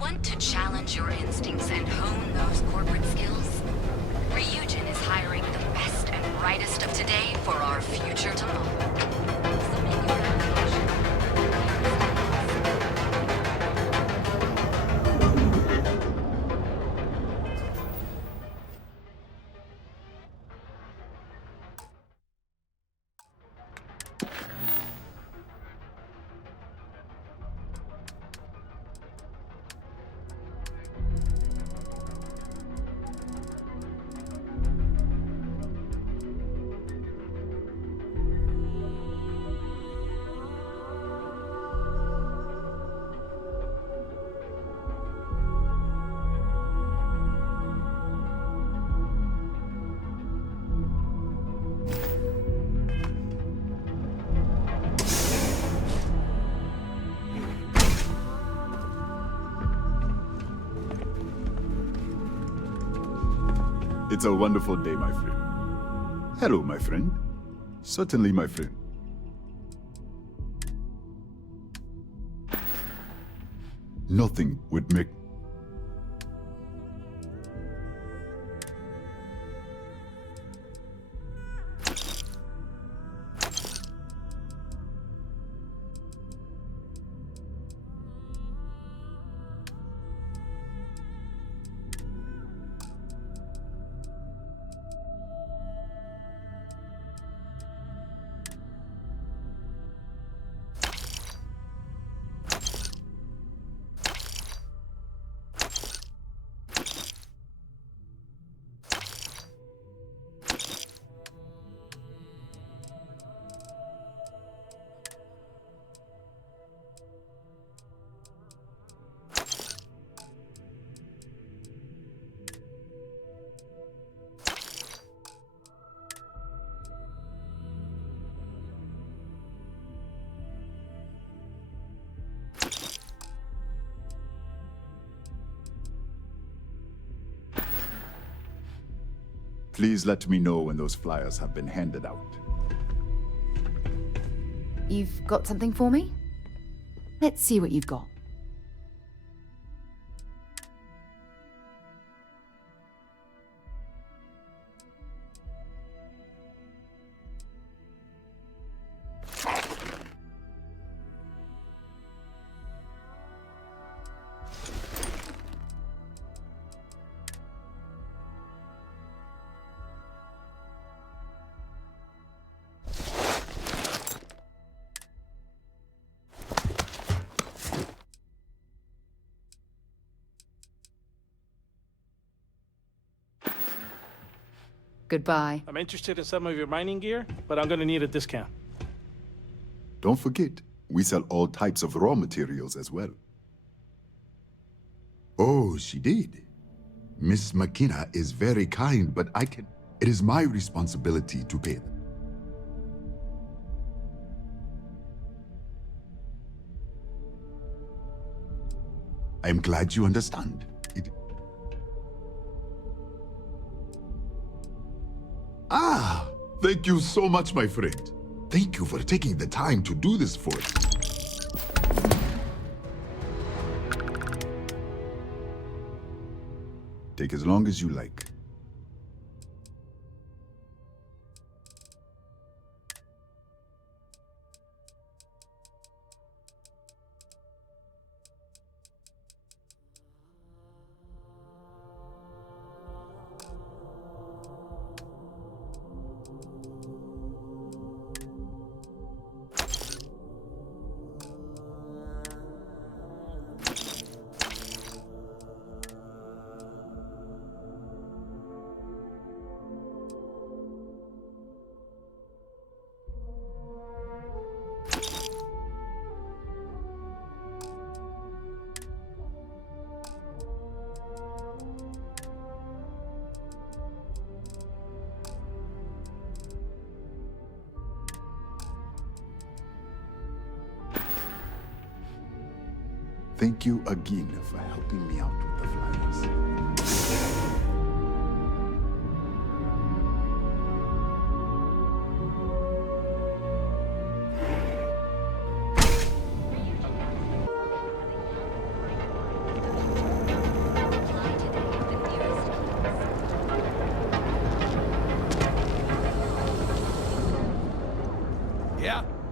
Want to challenge your instincts and hone those corporate skills? Ryujin is hiring the best and brightest of today for our future tomorrow. So make your application. It's a wonderful day, my friend. Hello, my friend. Certainly, my friend. Nothing would make... Please let me know when those flyers have been handed out. You've got something for me? Let's see what you've got. Goodbye. I'm interested in some of your mining gear, but I'm gonna need a discount. Don't forget, we sell all types of raw materials as well. Oh, she did. Miss McKenna is very kind, but it is my responsibility to pay them. I am glad you understand. Ah, thank you so much, my friend. Thank you for taking the time to do this for us. Take as long as you like. Thank you again for helping me out with the flyers.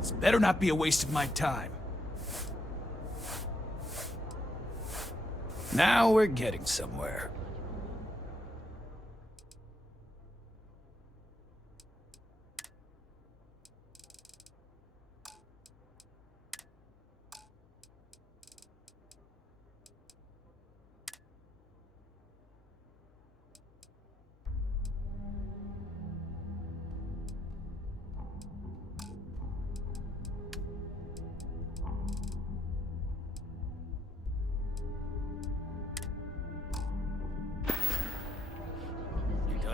This better not be a waste of my time. Now we're getting somewhere.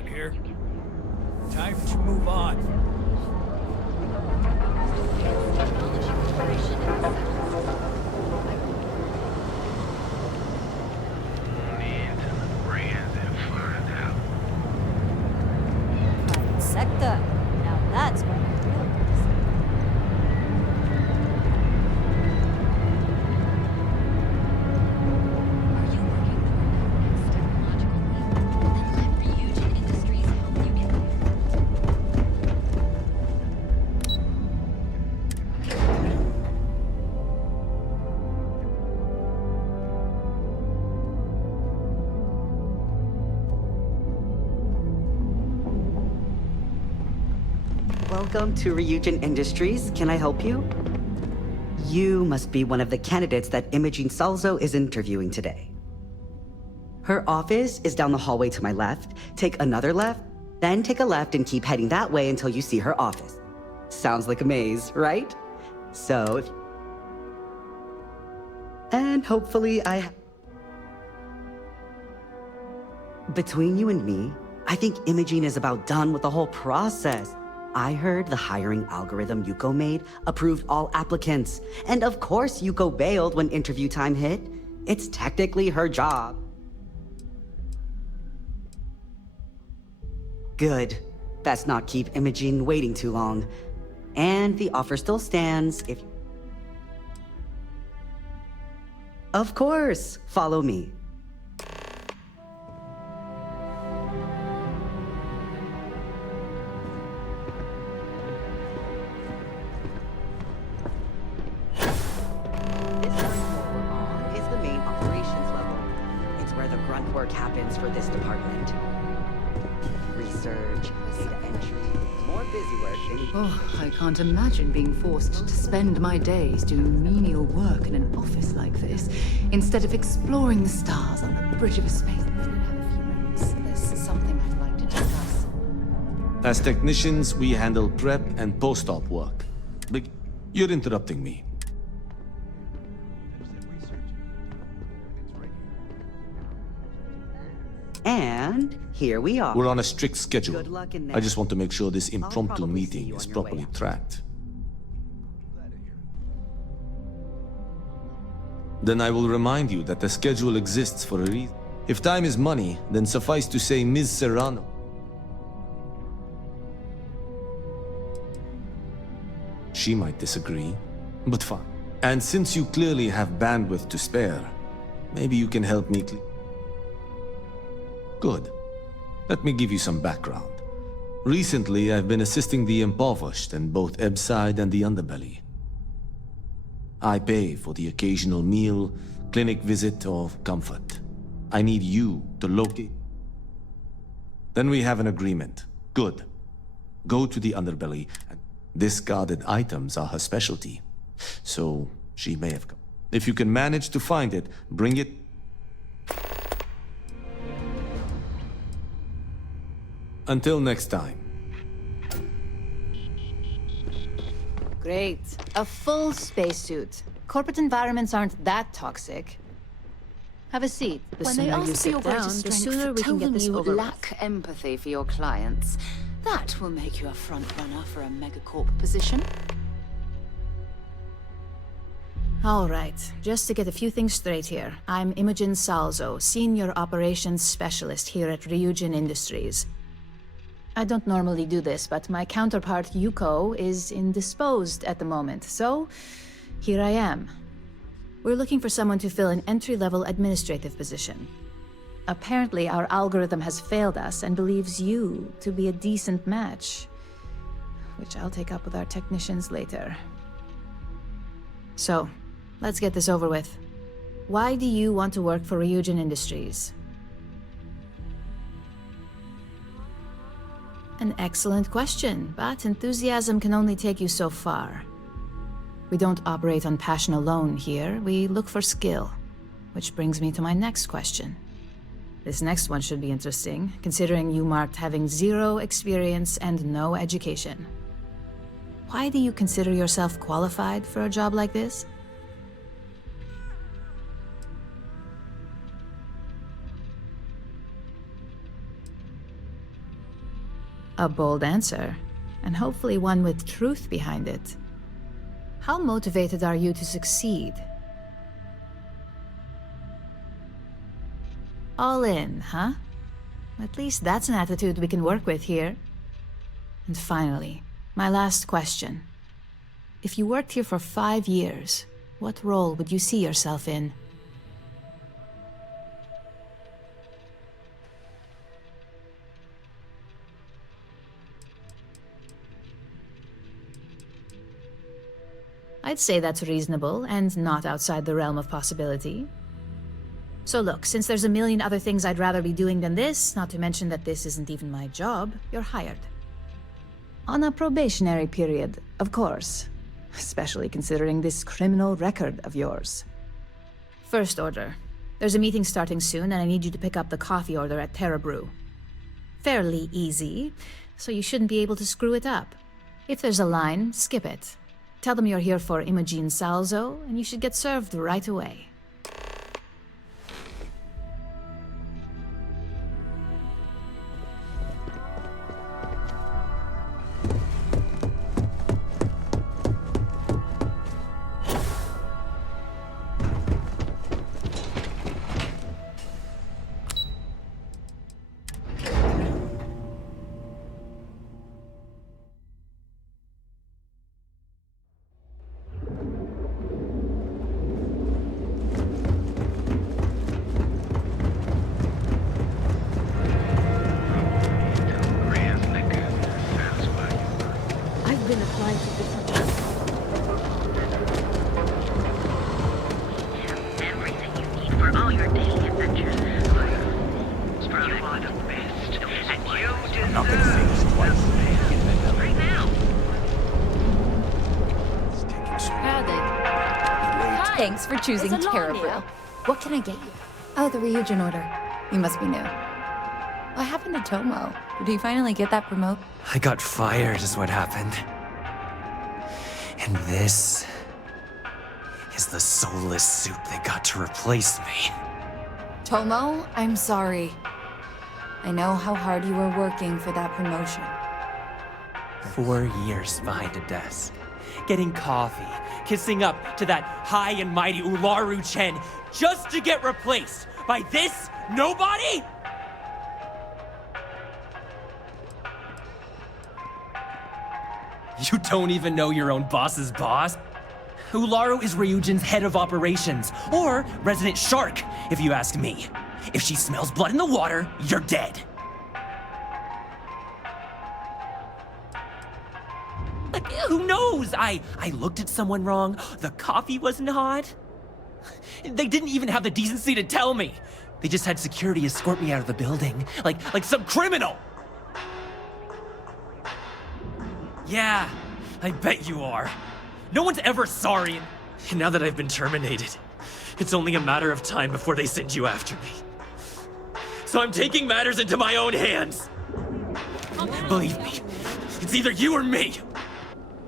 Here. Time to move on. Sector. Now that's what I'm doing. Are you working toward that next technological leap? Then let Ryujin Industries help you get there. Welcome to Ryujin Industries. Can I help you? You must be one of the candidates that Imogene Salzo is interviewing today. Her office is down the hallway to my left. Take another left, then take a left and keep heading that way until you see her office. Sounds like a maze, right? So if... And hopefully Between you and me, I think Imogene is about done with the whole process. I heard the hiring algorithm Yuko made approved all applicants. And of course Yuko bailed when interview time hit. It's technically her job. Good. Best not keep Imogene waiting too long. And the offer still stands if... Of course. Follow me. Happens for this department. Research, data entry, more busy work than... Oh, I can't imagine being forced to spend my days doing menial work in an office like this, instead of exploring the stars on the bridge of a space. Have a few moments. There's something I'd like to discuss. As technicians, we handle prep and post-op work. But you're interrupting me. And here we are. We're on a strict schedule. Good luck in there. I just want to make sure this impromptu probably see meeting you is on your way properly out. tracked. Then I will remind you that the schedule exists for a reason. If time is money, then suffice to say Ms. Serrano. She might disagree, but fine. And since you clearly have bandwidth to spare, maybe you can help me Good. Let me give you some background. Recently, I've been assisting the impoverished in both Ebside and the Underbelly. I pay for the occasional meal, clinic visit, or comfort. I need you to locate. Then we have an agreement. Good. Go to the Underbelly, and discarded items are her specialty. So, she may have come. If you can manage to find it, bring it. Until next time. Great. A full spacesuit. Corporate environments aren't that toxic. Have a seat. The When they sooner you ask for your sit down, greatest the strength, sooner we tell can get them this you over with. lack empathy for your clients. That will make you a front runner for a megacorp position. All right. Just to get a few things straight here. I'm Imogen Salzo, Senior Operations Specialist here at Ryujin Industries. I don't normally do this, but my counterpart, Yuko, is indisposed at the moment, so here I am. We're looking for someone to fill an entry-level administrative position. Apparently, our algorithm has failed us and believes you to be a decent match, which I'll take up with our technicians later. So, let's get this over with. Why do you want to work for Ryujin Industries? An excellent question, but enthusiasm can only take you so far. We don't operate on passion alone here, we look for skill. Which brings me to my next question. This next one should be interesting, considering you marked having 0 experience and no education. Why do you consider yourself qualified for a job like this? A bold answer, and hopefully one with truth behind it. How motivated are you to succeed? All in, huh? At least that's an attitude we can work with here. And finally, my last question. If you worked here for 5 years, what role would you see yourself in? I'd say that's reasonable and not outside the realm of possibility. So look, since there's a million other things I'd rather be doing than this, not to mention that this isn't even my job, you're hired. On a probationary period, of course. Especially considering this criminal record of yours. First order. There's a meeting starting soon and I need you to pick up the coffee order at Terra Brew. Fairly easy, so you shouldn't be able to screw it up. If there's a line, skip it. Tell them you're here for Imogen Salzo, and you should get served right away. Thanks for choosing Terra Brew. What can I get you? Oh, the Ryujin order. You must be new. What happened to Tomo? Did he finally get that promote? I got fired is what happened. And this is the soulless suit they got to replace me. Tomo, I'm sorry. I know how hard you were working for that promotion. 4 years behind a desk, getting coffee, kissing up to that high and mighty Ularu Chen, just to get replaced by this nobody? You don't even know your own boss's boss? Ularu is Ryujin's head of operations, or resident shark, if you ask me. If she smells blood in the water, you're dead. Like, who knows? I looked at someone wrong, the coffee wasn't hot. They didn't even have the decency to tell me. They just had security escort me out of the building, like some criminal. Yeah, I bet you are. No one's ever sorry, and now that I've been terminated, it's only a matter of time before they send you after me. So I'm taking matters into my own hands. Believe me, it's either you or me.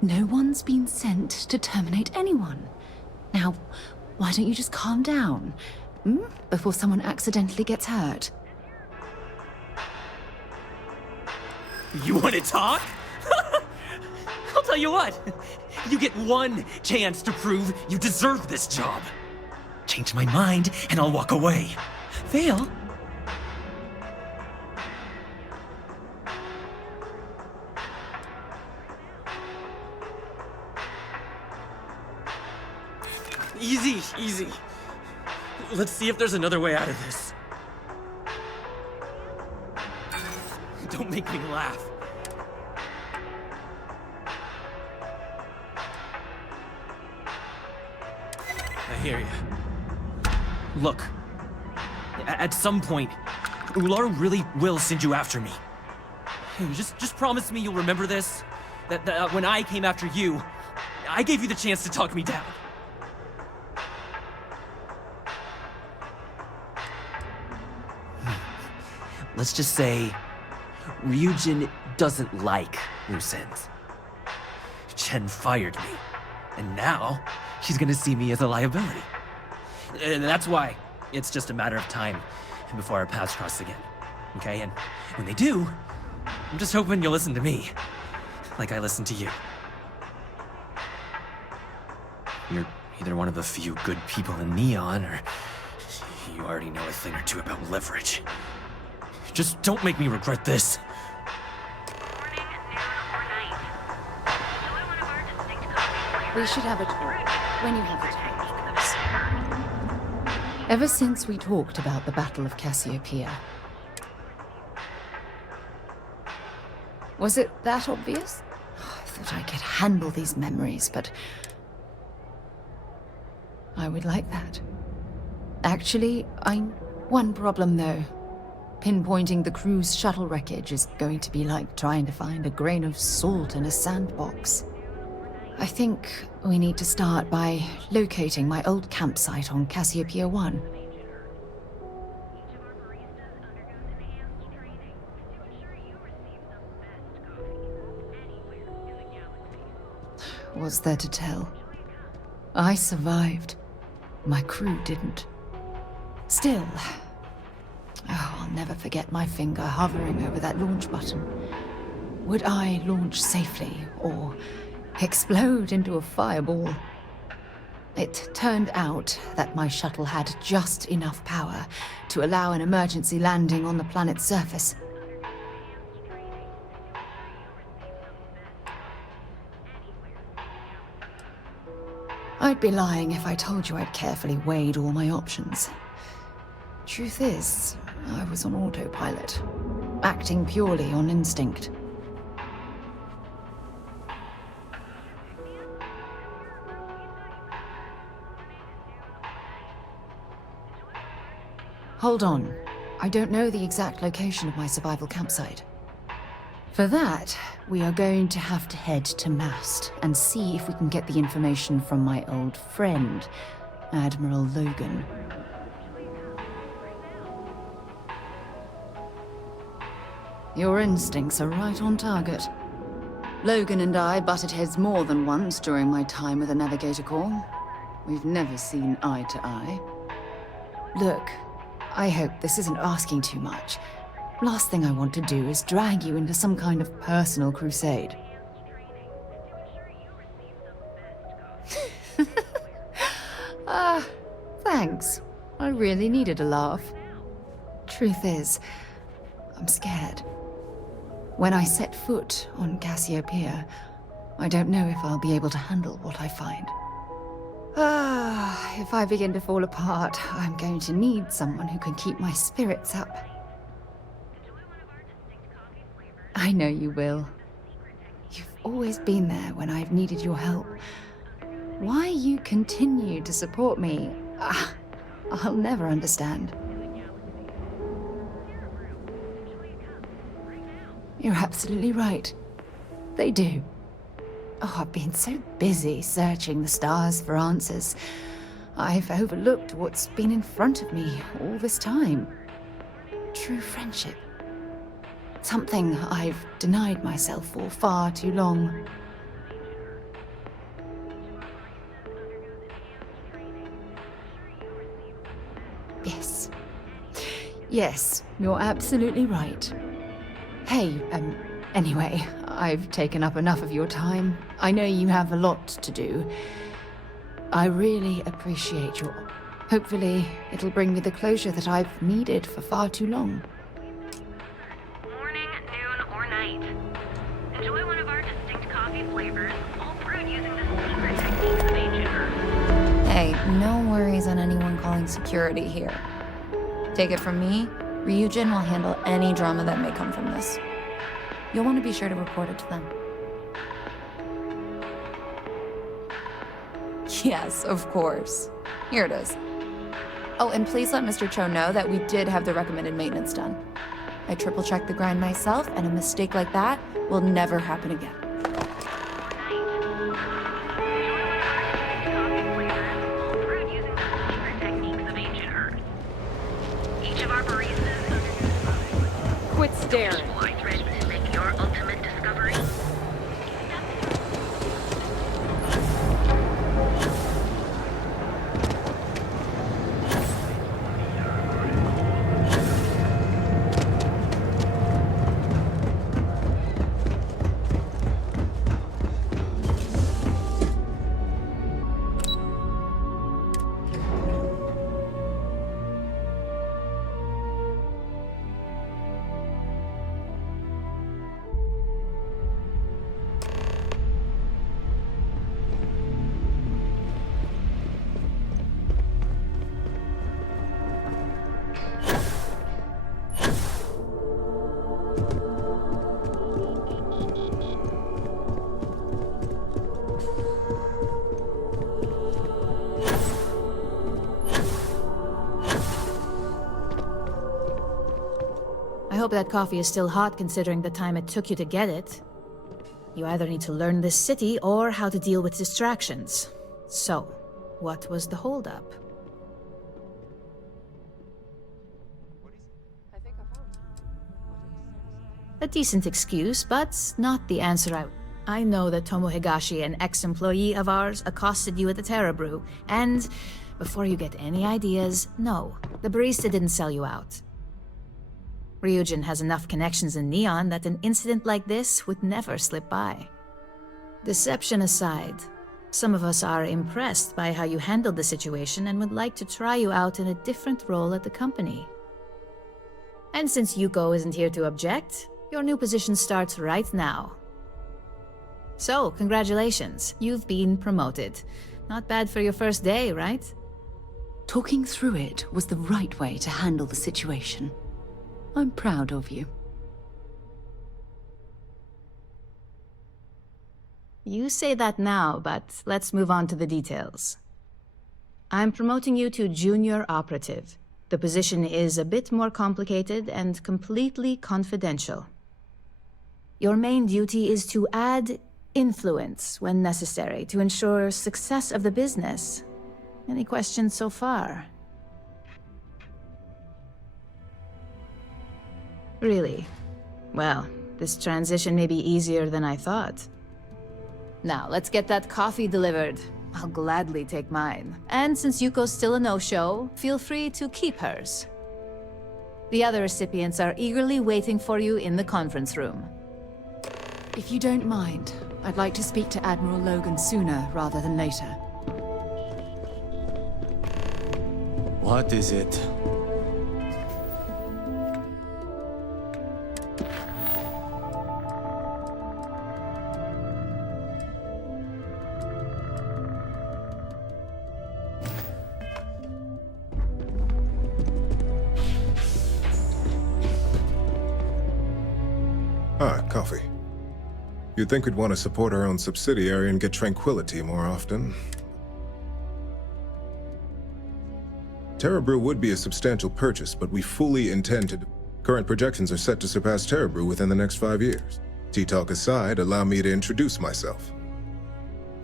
No one's been sent to terminate anyone. Now, why don't you just calm down? Before someone accidentally gets hurt. You want to talk? I'll tell you what. You get one chance to prove you deserve this job. Change my mind, and I'll walk away. Fail? Easy, easy. Let's see if there's another way out of this. Don't make me laugh. hear you. Look, at some point, Ular really will send you after me. Just promise me you'll remember this. That when I came after you, I gave you the chance to talk me down. Let's just say, Ryujin doesn't like loose ends. Chen fired me, and now she's gonna see me as a liability. And that's why it's just a matter of time before our paths cross again. Okay, and when they do, I'm just hoping you'll listen to me, like I listened to you. You're either one of the few good people in Neon, or you already know a thing or two about leverage. Just don't make me regret this. We should have a talk. When you have the time, of course. Ever since we talked about the Battle of Cassiopeia. Was it that obvious? Oh, I thought I could handle these memories, but I would like that. Actually, one problem though. Pinpointing the crew's shuttle wreckage is going to be like trying to find a grain of salt in a sandbox. I think we need to start by locating my old campsite on Cassiopeia 1. What's there to tell? I survived. My crew didn't. Still, I'll never forget my finger hovering over that launch button. Would I launch safely, or explode into a fireball? It turned out that my shuttle had just enough power to allow an emergency landing on the planet's surface. I'd be lying if I told you I'd carefully weighed all my options. Truth is, I was on autopilot, acting purely on instinct. Hold on. I don't know the exact location of my survival campsite. For that, we are going to have to head to Mast and see if we can get the information from my old friend, Admiral Logan. Your instincts are right on target. Logan and I butted heads more than once during my time with the Navigator Corps. We've never seen eye to eye. Look, I hope this isn't asking too much. Last thing I want to do is drag you into some kind of personal crusade. Thanks. I really needed a laugh. Truth is, I'm scared. When I set foot on Cassiopeia, I don't know if I'll be able to handle what I find. If I begin to fall apart, I'm going to need someone who can keep my spirits up. I know you will. You've always been there when I've needed your help. Why you continue to support me, I'll never understand. You're absolutely right. They do. Oh, I've been so busy searching the stars for answers. I've overlooked what's been in front of me all this time. True friendship. Something I've denied myself for far too long. Yes. Yes, you're absolutely right. Hey, anyway, I've taken up enough of your time. I know you have a lot to do. I really appreciate your... Hopefully, it'll bring me the closure that I've needed for far too long. Morning, noon, or night. Enjoy one of our distinct coffee flavors, all brewed using the secret techniques of ancient Earth. Hey, no worries on anyone calling security here. Take it from me, Ryujin will handle any drama that may come from this. You'll want to be sure to report it to them. Yes, of course. Here it is. Oh, and please let Mr. Cho know that we did have the recommended maintenance done. I triple-checked the grind myself, and a mistake like that will never happen again. Quit staring. I hope that coffee is still hot considering the time it took you to get it. You either need to learn this city or how to deal with distractions. So, what was the holdup? A decent excuse, but not the answer I know that Tomo Higashi, an ex-employee of ours, accosted you at the Terra Brew, and before you get any ideas, no, the barista didn't sell you out. Ryujin has enough connections in Neon that an incident like this would never slip by. Deception aside, some of us are impressed by how you handled the situation and would like to try you out in a different role at the company. And since Yuko isn't here to object, your new position starts right now. So, congratulations, you've been promoted. Not bad for your first day, right? Talking through it was the right way to handle the situation. I'm proud of you. You say that now, but let's move on to the details. I'm promoting you to junior operative. The position is a bit more complicated and completely confidential. Your main duty is to add influence when necessary to ensure success of the business. Any questions so far? Really? Well, this transition may be easier than I thought. Now, let's get that coffee delivered. I'll gladly take mine. And since Yuko's still a no-show, feel free to keep hers. The other recipients are eagerly waiting for you in the conference room. If you don't mind, I'd like to speak to Admiral Logan sooner rather than later. What is it? Coffee. You'd think we'd want to support our own subsidiary and get tranquility more often. Terra Brew would be a substantial purchase, but we fully intend to... Current projections are set to surpass Terra Brew within the next 5 years. Tea-talk aside, allow me to introduce myself.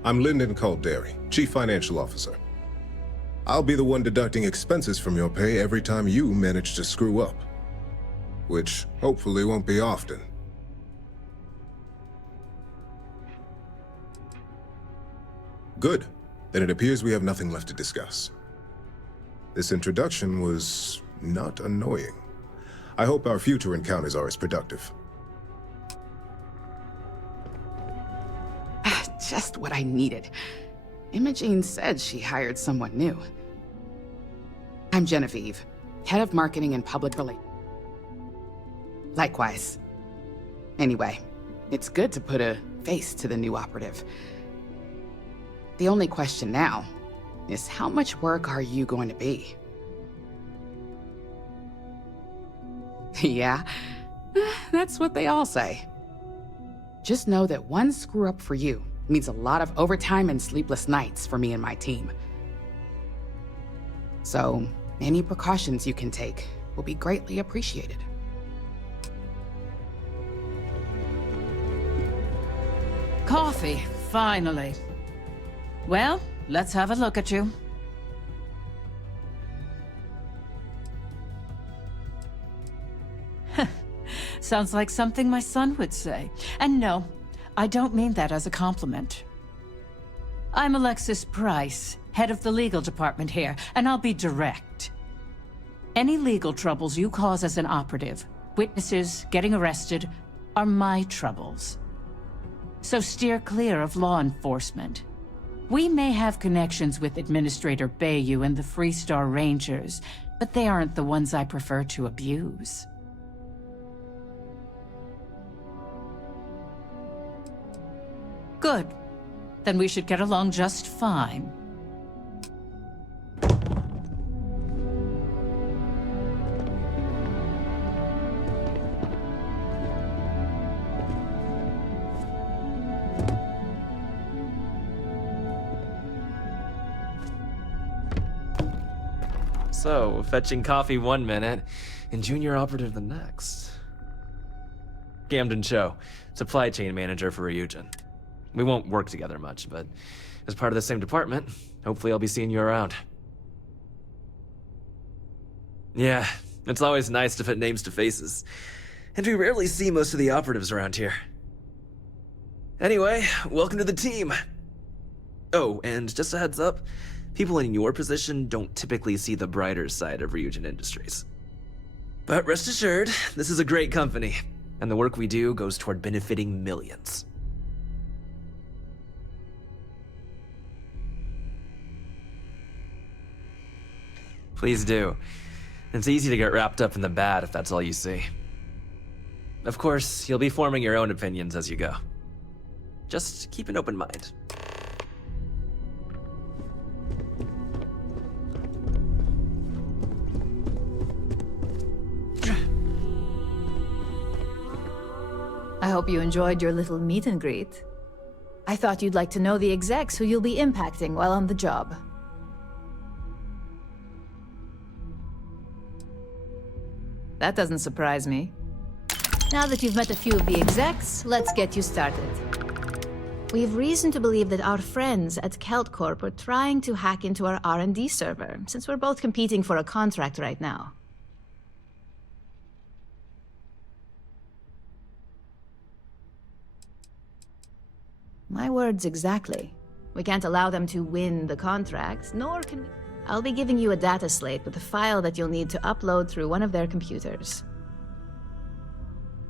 I'm Lyndon Calderi, Chief Financial Officer. I'll be the one deducting expenses from your pay every time you manage to screw up. Which hopefully won't be often. Good. Then it appears we have nothing left to discuss. This introduction was not annoying. I hope our future encounters are as productive. Just what I needed. Imogene said she hired someone new. I'm Genevieve, head of marketing and public relations. Likewise. Anyway, it's good to put a face to the new operative. The only question now is how much work are you going to be? Yeah, that's what they all say. Just know that one screw up for you means a lot of overtime and sleepless nights for me and my team. So, any precautions you can take will be greatly appreciated. Coffee, finally. Well, let's have a look at you. Sounds like something my son would say. And no, I don't mean that as a compliment. I'm Alexis Price, head of the legal department here, and I'll be direct. Any legal troubles you cause as an operative, witnesses, getting arrested, are my troubles. So steer clear of law enforcement. We may have connections with Administrator Bayou and the Freestar Rangers, but they aren't the ones I prefer to abuse. Good. Then we should get along just fine. So, fetching coffee 1 minute, and junior operative the next. Gamden Cho, supply chain manager for Ryujin. We won't work together much, but as part of the same department, hopefully I'll be seeing you around. Yeah, it's always nice to put names to faces, and we rarely see most of the operatives around here. Anyway, welcome to the team. Oh, and just a heads up, people in your position don't typically see the brighter side of Ryujin Industries. But rest assured, this is a great company, and the work we do goes toward benefiting millions. Please do. It's easy to get wrapped up in the bad if that's all you see. Of course, you'll be forming your own opinions as you go. Just keep an open mind. I hope you enjoyed your little meet and greet. I thought you'd like to know the execs who you'll be impacting while on the job. That doesn't surprise me. Now that you've met a few of the execs, let's get you started. We have reason to believe that our friends at Kelt Corp are trying to hack into our R&D server, since we're both competing for a contract right now. My words exactly. We can't allow them to win the contract, nor can we... I'll be giving you a data slate with a file that you'll need to upload through one of their computers.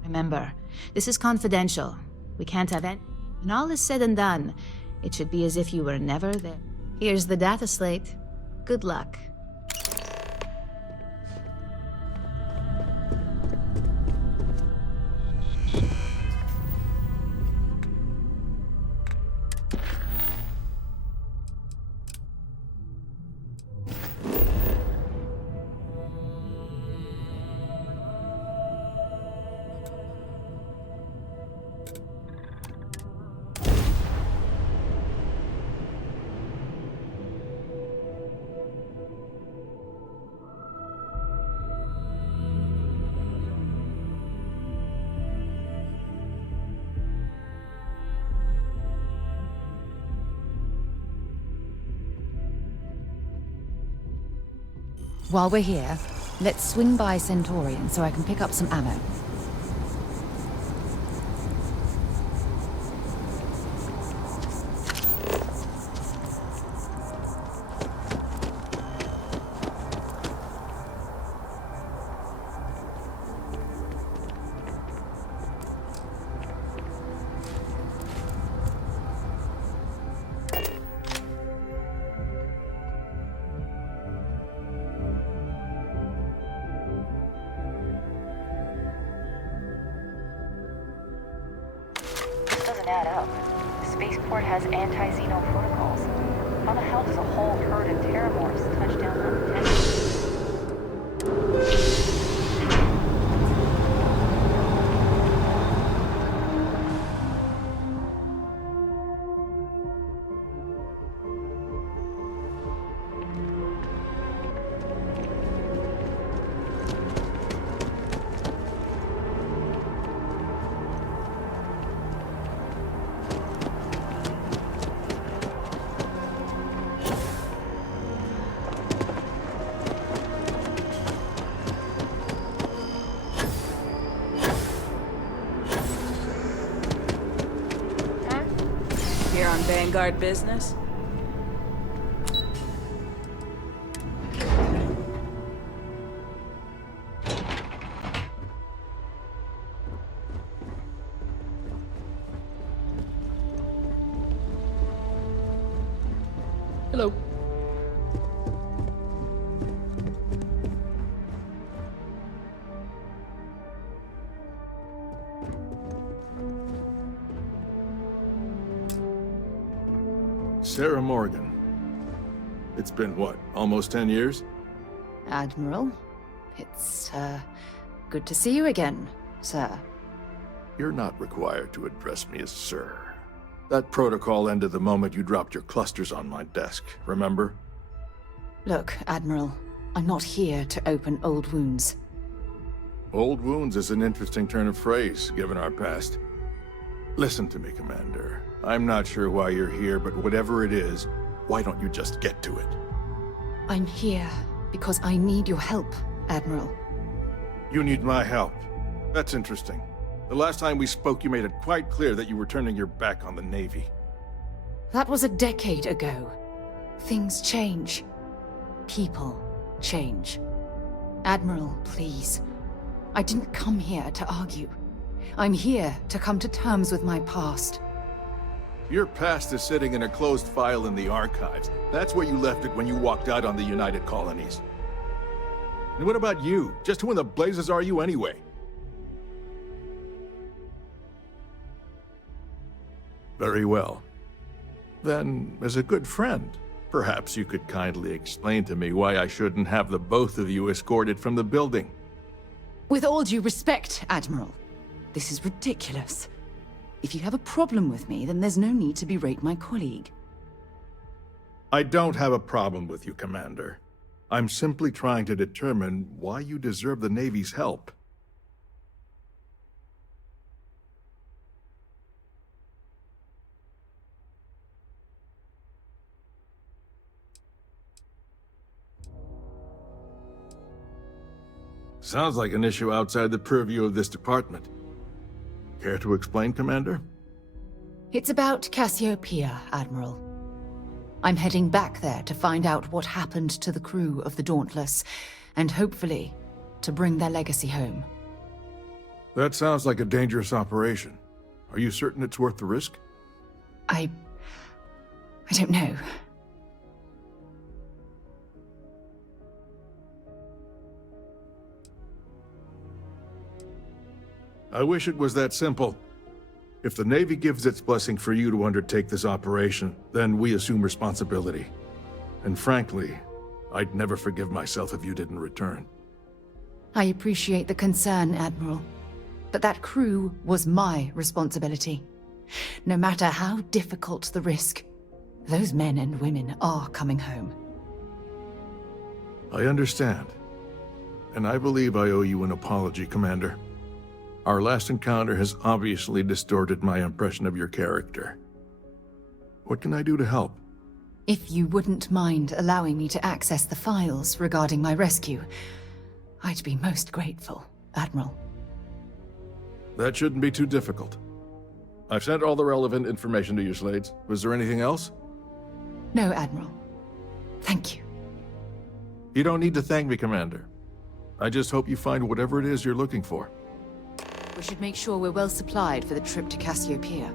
Remember, this is confidential. We can't have any... When all is said and done, it should be as if you were never there. Here's the data slate. Good luck. While we're here, let's swing by Centaurian so I can pick up some ammo. Add up. The spaceport has anti-xeno protocols. How the hell does a whole herd of terramorphs touch down undetected? Vanguard business? Hello. Sarah Morgan. It's been, what, almost 10 years? Admiral, it's, good to see you again, sir. You're not required to address me as sir. That protocol ended the moment you dropped your clusters on my desk, remember? Look, Admiral, I'm not here to open old wounds. Old wounds is an interesting turn of phrase, given our past. Listen to me, Commander. I'm not sure why you're here, but whatever it is, why don't you just get to it? I'm here because I need your help, Admiral. You need my help. That's interesting. The last time we spoke, you made it quite clear that you were turning your back on the Navy. That was a decade ago. Things change. People change. Admiral, please. I didn't come here to argue. I'm here to come to terms with my past. Your past is sitting in a closed file in the archives. That's where you left it when you walked out on the United Colonies. And what about you? Just who in the blazes are you anyway? Very well. Then, as a good friend, perhaps you could kindly explain to me why I shouldn't have the both of you escorted from the building. With all due respect, Admiral, this is ridiculous. If you have a problem with me, then there's no need to berate my colleague. I don't have a problem with you, Commander. I'm simply trying to determine why you deserve the Navy's help. Sounds like an issue outside the purview of this department. Care to explain, Commander? It's about Cassiopeia, Admiral. I'm heading back there to find out what happened to the crew of the Dauntless, and hopefully, to bring their legacy home. That sounds like a dangerous operation. Are you certain it's worth the risk? I don't know. I wish it was that simple. If the Navy gives its blessing for you to undertake this operation, then we assume responsibility. And frankly, I'd never forgive myself if you didn't return. I appreciate the concern, Admiral. But that crew was my responsibility. No matter how difficult the risk, those men and women are coming home. I understand. And I believe I owe you an apology, Commander. Our last encounter has obviously distorted my impression of your character. What can I do to help? If you wouldn't mind allowing me to access the files regarding my rescue, I'd be most grateful, Admiral. That shouldn't be too difficult. I've sent all the relevant information to you, Slades. Was there anything else? No, Admiral. Thank you. You don't need to thank me, Commander. I just hope you find whatever it is you're looking for. We should make sure we're well supplied for the trip to Cassiopeia.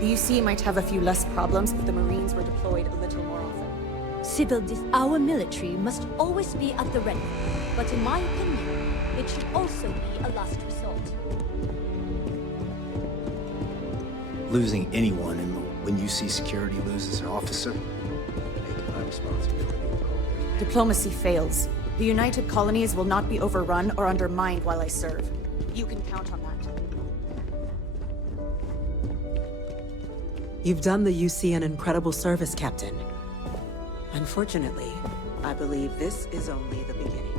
The UC might have a few less problems if the Marines were deployed a little more often. Sybil, our military must always be at the ready. But in my opinion, it should also be a last resort. Losing anyone when UC security loses an officer, making my responsibility. Diplomacy fails. The United Colonies will not be overrun or undermined while I serve. You can count on that. You've done the UC an incredible service, Captain. Unfortunately, I believe this is only the beginning.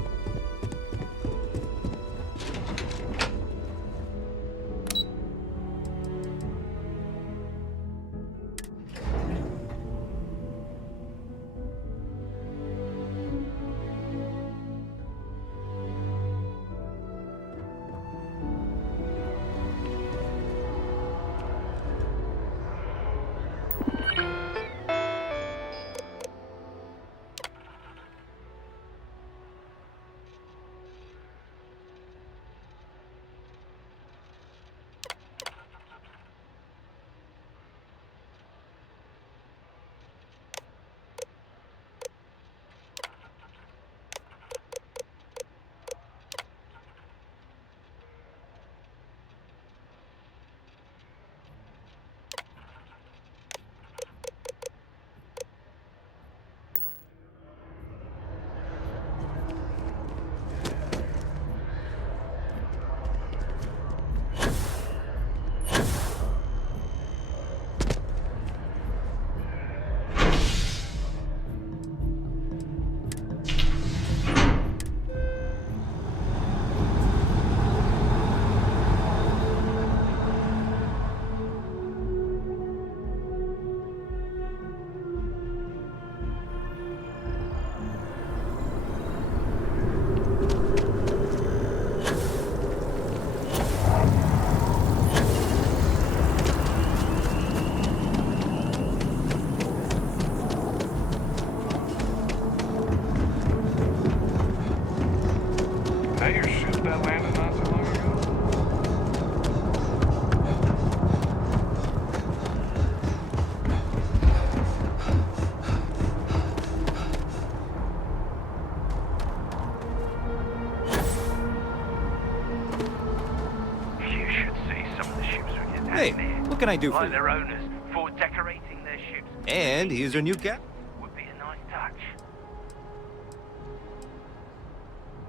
Hey, what can I do for Like you? their owners for decorating their ships. And here's your new cap. Would be a nice touch.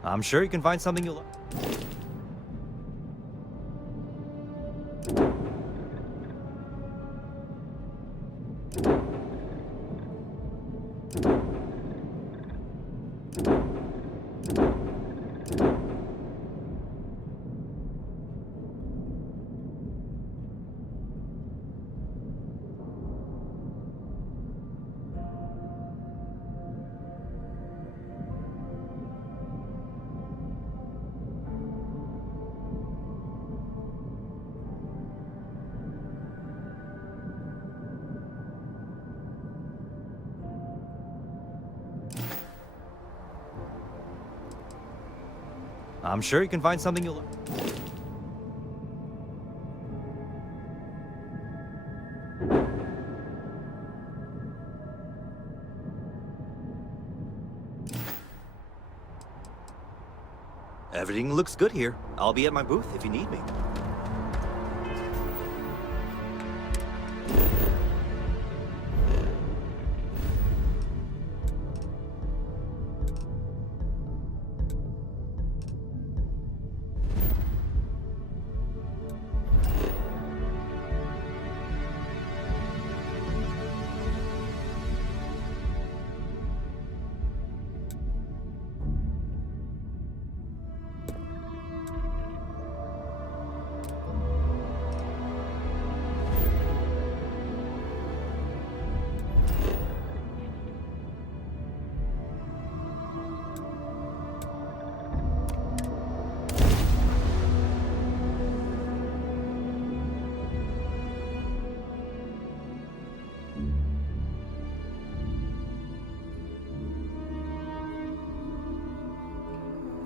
I'm sure you can find something you'll like. I'm sure you can find something you'll like. Everything looks good here. I'll be at my booth if you need me.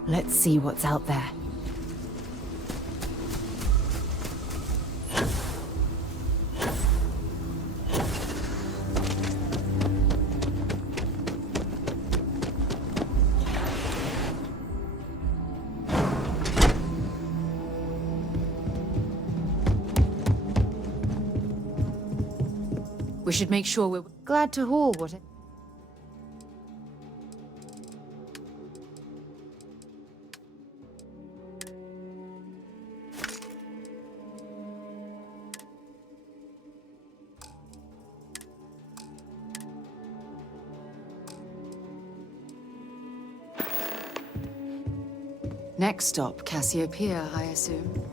Let's see what's out there. We should make sure we're glad to haul what it. Next stop, Cassiopeia, I assume.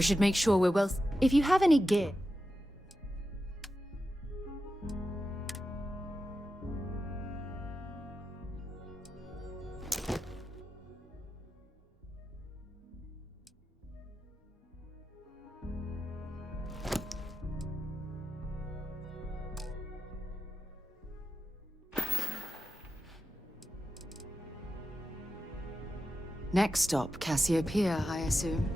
We should make sure we're well... If you have any gear... Next stop, Cassiopeia, I assume.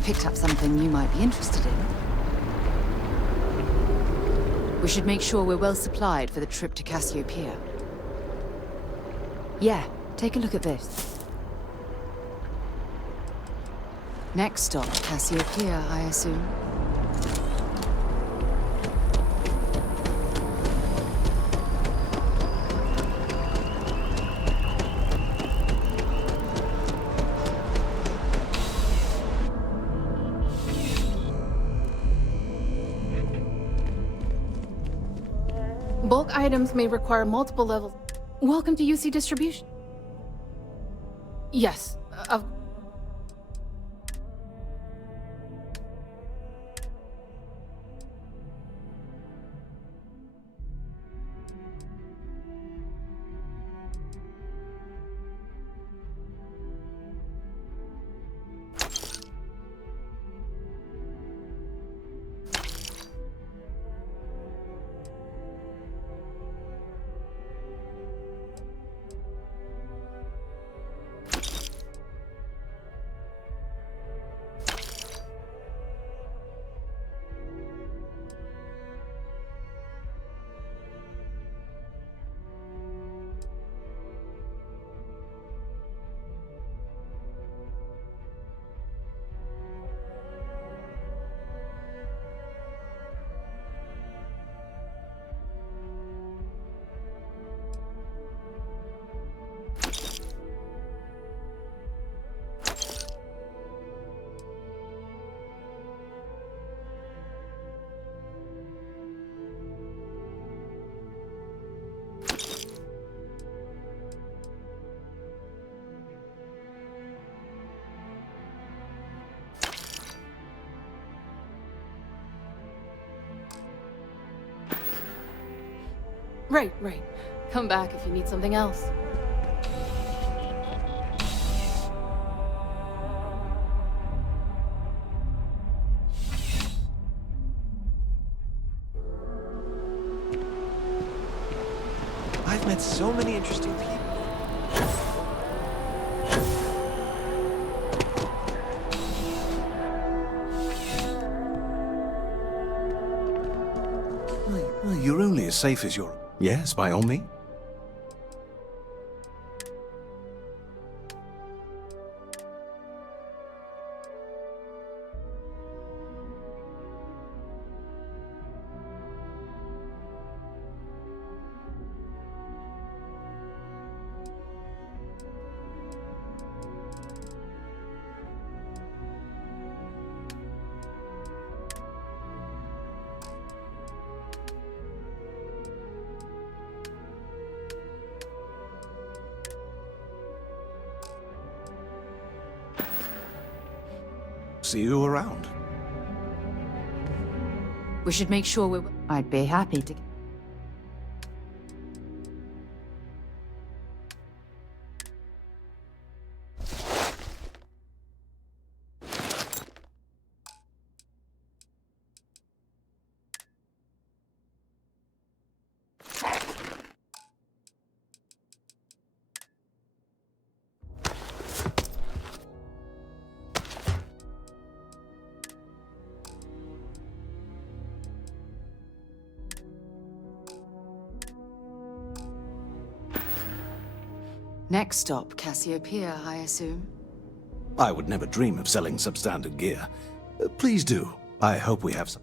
I picked up something you might be interested in. We should make sure we're well supplied for the trip to Cassiopeia. Yeah, take a look at this. Next stop, Cassiopeia, I assume. Bulk items may require multiple levels. Welcome to UC Distribution. Yes, right. Come back if you need something else. I've met so many interesting people. You're only as safe as your... Yes, by all means. See you around. We should make sure we're... I'd be happy to... Next stop, Cassiopeia, I assume. I would never dream of selling substandard gear. Please do. I hope we have some...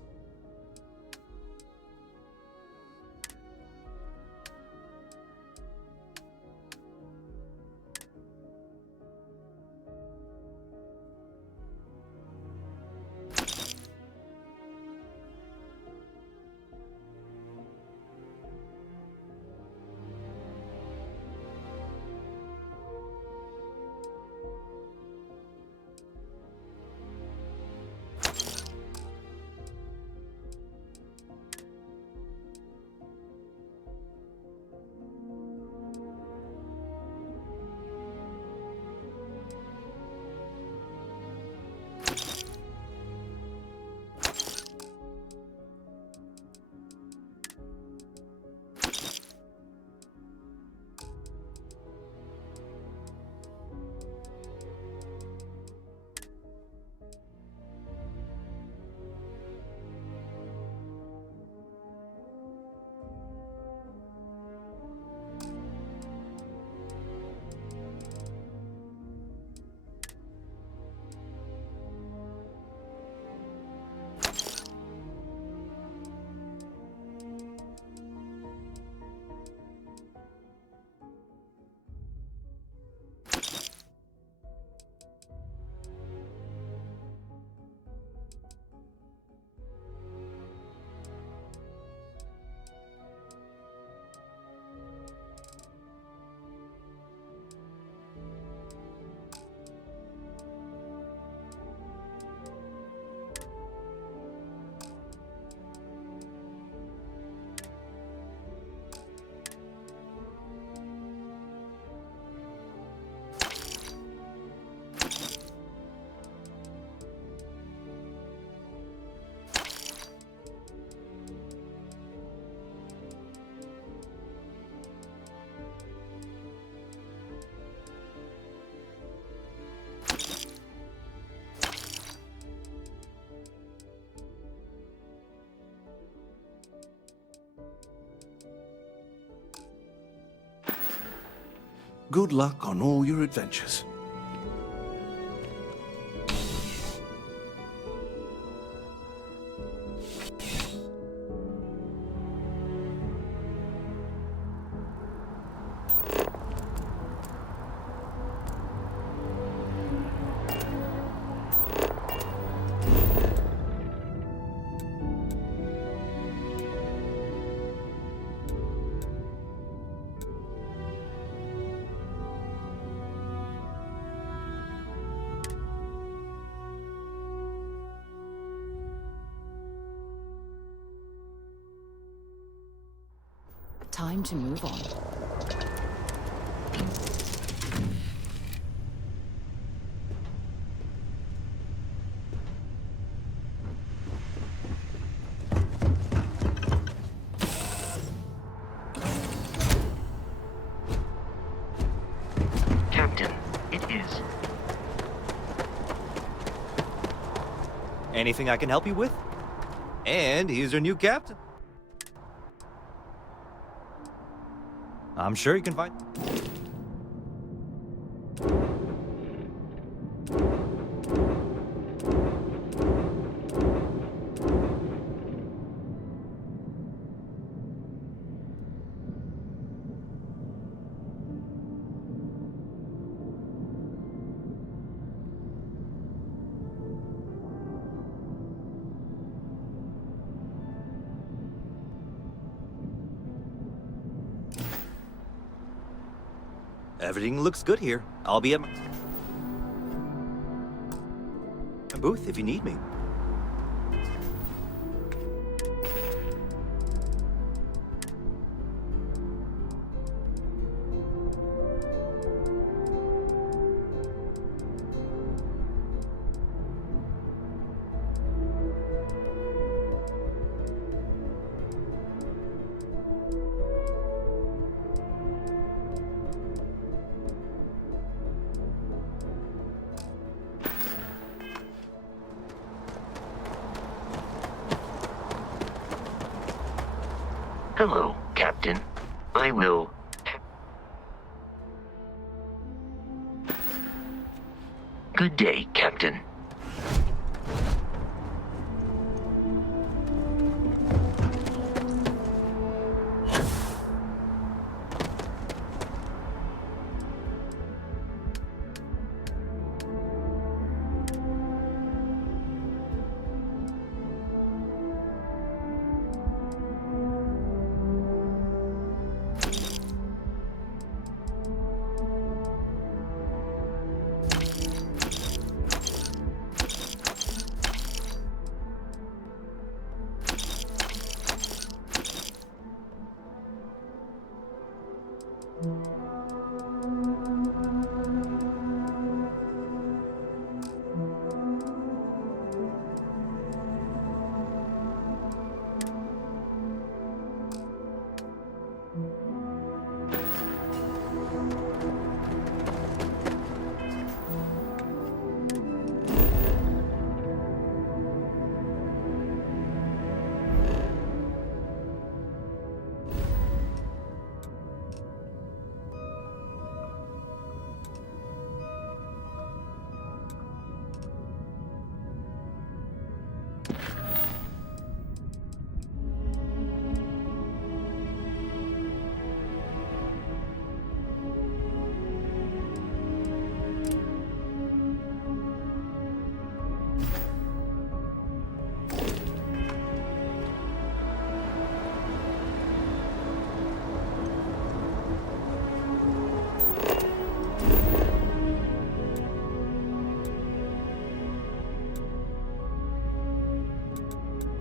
Good luck on all your adventures. Time to move on. Captain, it is. Anything I can help you with? And here's your new captain. I'm sure you can find... Everything looks good here. I'll be at my booth if you need me. Hello, Captain. I will... Good day, Captain.